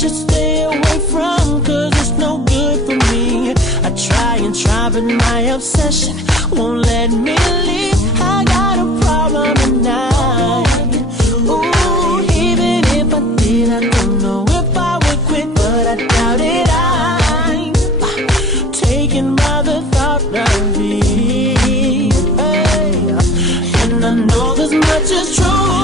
should stay away from, 'cause it's no good for me. I try and try, but my obsession won't let me leave. I got a problem tonight. Ooh, even if I did, I don't know if I would quit, but I doubt it. I'm taken by the thought of it, hey. And I know this much is true.